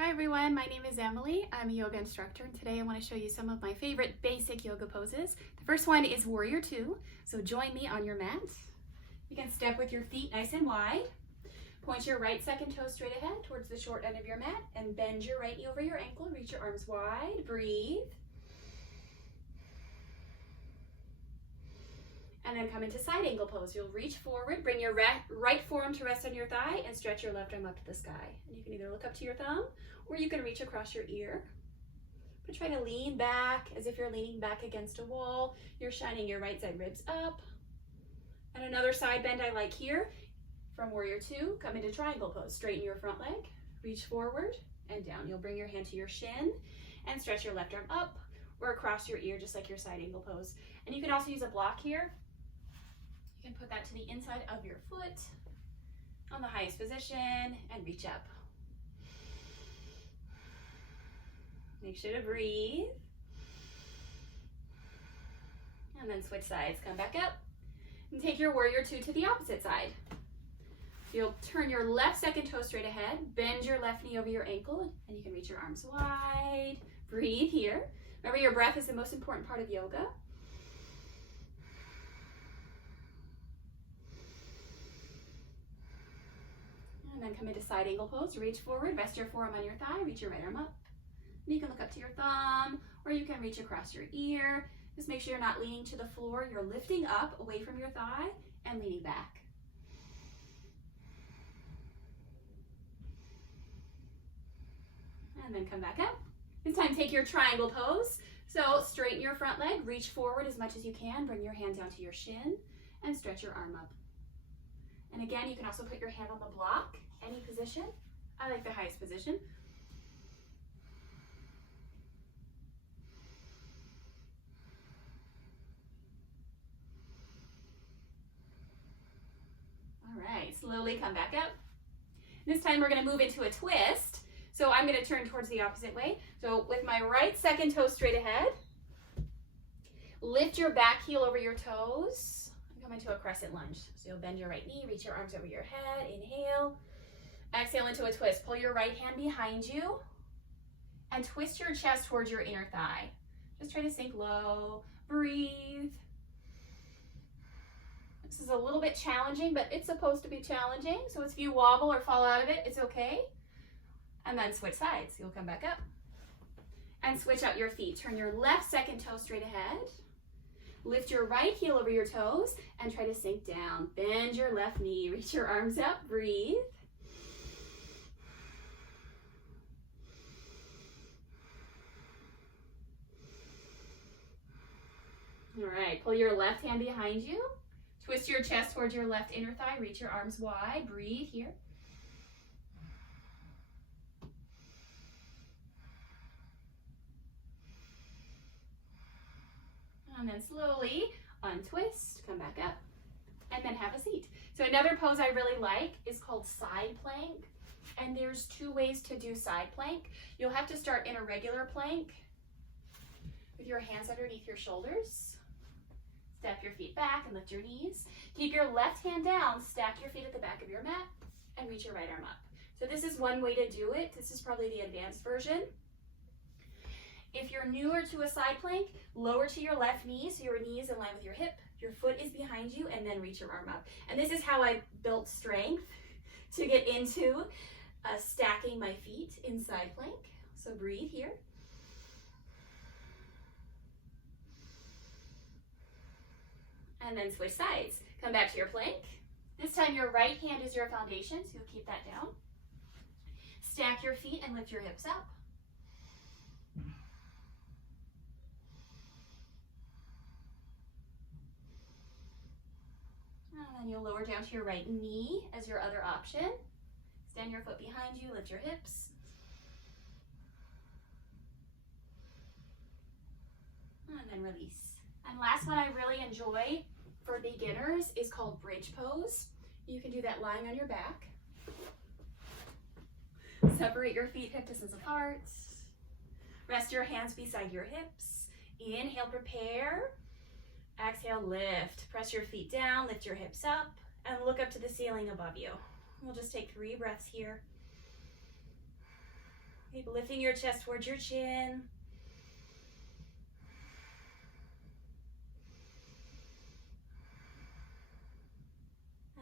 Hi everyone, my name is Emily. I'm a yoga instructor, and today I want to show you some of my favorite basic yoga poses. The first one is Warrior Two, so join me on your mat. You can step with your feet nice and wide. Point your right second toe straight ahead towards the short end of your mat and bend your right knee over your ankle. Reach your arms wide, breathe. And then come into side angle pose. You'll reach forward, bring your right forearm to rest on your thigh and stretch your left arm up to the sky. And you can either look up to your thumb or you can reach across your ear. But try to lean back as if you're leaning back against a wall. You're shining your right side ribs up. And another side bend I like here. From Warrior Two, come into triangle pose. Straighten your front leg, reach forward and down. You'll bring your hand to your shin and stretch your left arm up or across your ear, just like your side angle pose. And you can also use a block here. You can put that to the inside of your foot on the highest position and reach up. Make sure to breathe. And then switch sides, come back up. And take your Warrior Two to the opposite side. You'll turn your left second toe straight ahead, bend your left knee over your ankle, and you can reach your arms wide. Breathe here. Remember, your breath is the most important part of yoga. And then come into side angle pose. Reach forward, rest your forearm on your thigh, reach your right arm up. And you can look up to your thumb, or you can reach across your ear. Just make sure you're not leaning to the floor. You're lifting up away from your thigh and leaning back. And then come back up. This time take your triangle pose. So straighten your front leg, reach forward as much as you can, bring your hand down to your shin, and stretch your arm up. And again, you can also put your hand on the block, any position. I like the highest position. All right, slowly come back up. This time we're going to move into a twist. So I'm going to turn towards the opposite way. So with my right second toe straight ahead, lift your back heel over your toes and come into a crescent lunge. So you'll bend your right knee, reach your arms over your head, inhale, exhale into a twist. Pull your right hand behind you and twist your chest towards your inner thigh. Just try to sink low, breathe. This is a little bit challenging, but it's supposed to be challenging. So if you wobble or fall out of it, it's okay. And then switch sides. You'll come back up and switch out your feet. Turn your left second toe straight ahead. Lift your right heel over your toes and try to sink down. Bend your left knee. Reach your arms up. Breathe. All right. Pull your left hand behind you. Twist your chest towards your left inner thigh. Reach your arms wide. Breathe here. And then slowly untwist, come back up, and then have a seat. So another pose I really like is called side plank. And there's two ways to do side plank. You'll have to start in a regular plank with your hands underneath your shoulders. Step your feet back and lift your knees. Keep your left hand down, stack your feet at the back of your mat, and reach your right arm up. So this is one way to do it. This is probably the advanced version. If you're newer to a side plank, lower to your left knee so your knee is in line with your hip, your foot is behind you, and then reach your arm up. And this is how I built strength to get into stacking my feet in side plank. So breathe here. And then switch sides. Come back to your plank. This time your right hand is your foundation, so you'll keep that down. Stack your feet and lift your hips up. And then you'll lower down to your right knee as your other option. Extend your foot behind you, lift your hips. And then release. And last one I really enjoy for beginners is called bridge pose. You can do that lying on your back. Separate your feet hip distance apart. Rest your hands beside your hips. Inhale, prepare. Exhale, lift. Press your feet down, lift your hips up, and look up to the ceiling above you. We'll just take 3 breaths here. Keep lifting your chest towards your chin.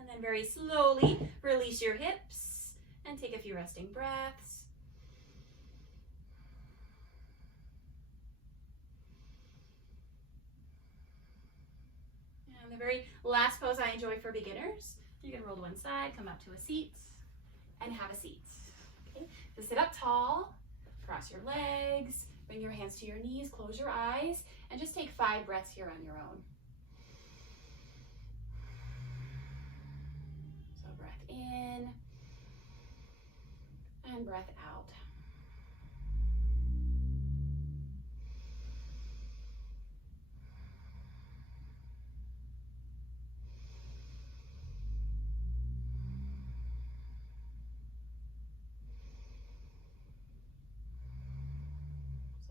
And then very slowly release your hips and take a few resting breaths. And the very last pose I enjoy for beginners, you can roll to one side, come up to a seat, and have a seat. Okay, so sit up tall, cross your legs, bring your hands to your knees, close your eyes, and just take 5 breaths here on your own. So breath in and breath out.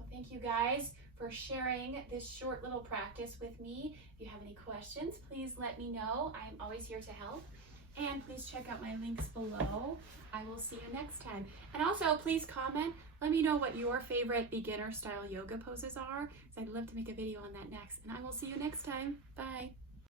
Thank you guys for sharing this short little practice with me. If you have any questions, please let me know. I'm always here to help. And please check out my links below. I will see you next time. And also, please comment. Let me know what your favorite beginner style yoga poses are, because I'd love to make a video on that next. And I will see you next time. Bye.